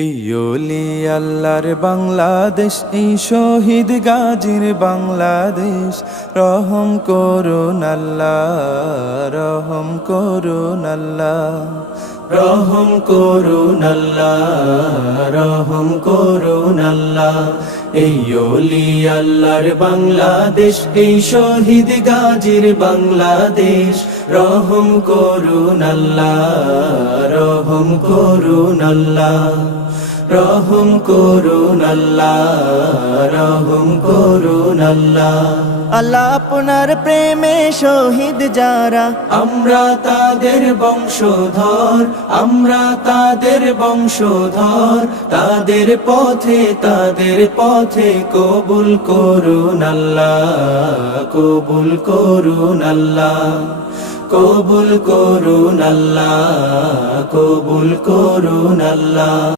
এই ওলি আল্লাহর বাংলাদেশ, এই শহীদ গাজীর বাংলাদেশ। রহম করুন আল্লাহ, রহম করুন আল্লাহ, রহম করুন আল্লাহ, রহম করুন আল্লাহ। এই ওলি আল্লাহর বাংলাদেশ, এই শহীদ গাজীর বাংলাদেশ। রহম করুন আল্লাহ, রহম করুন আল্লাহ, রহম করুন আল্লাহ, রহম করুন আল্লাহ। আল্লাহ আপনার প্রেমে শহীদ যারা, আমরা তাদের বংশধর, আমরা তাদের বংশধর। তাদের পথে কবুল করুন আল্লাহ, কবুল করুন আল্লাহ, কবুল করুন আল্লাহ, কবুল করুন আল্লাহ।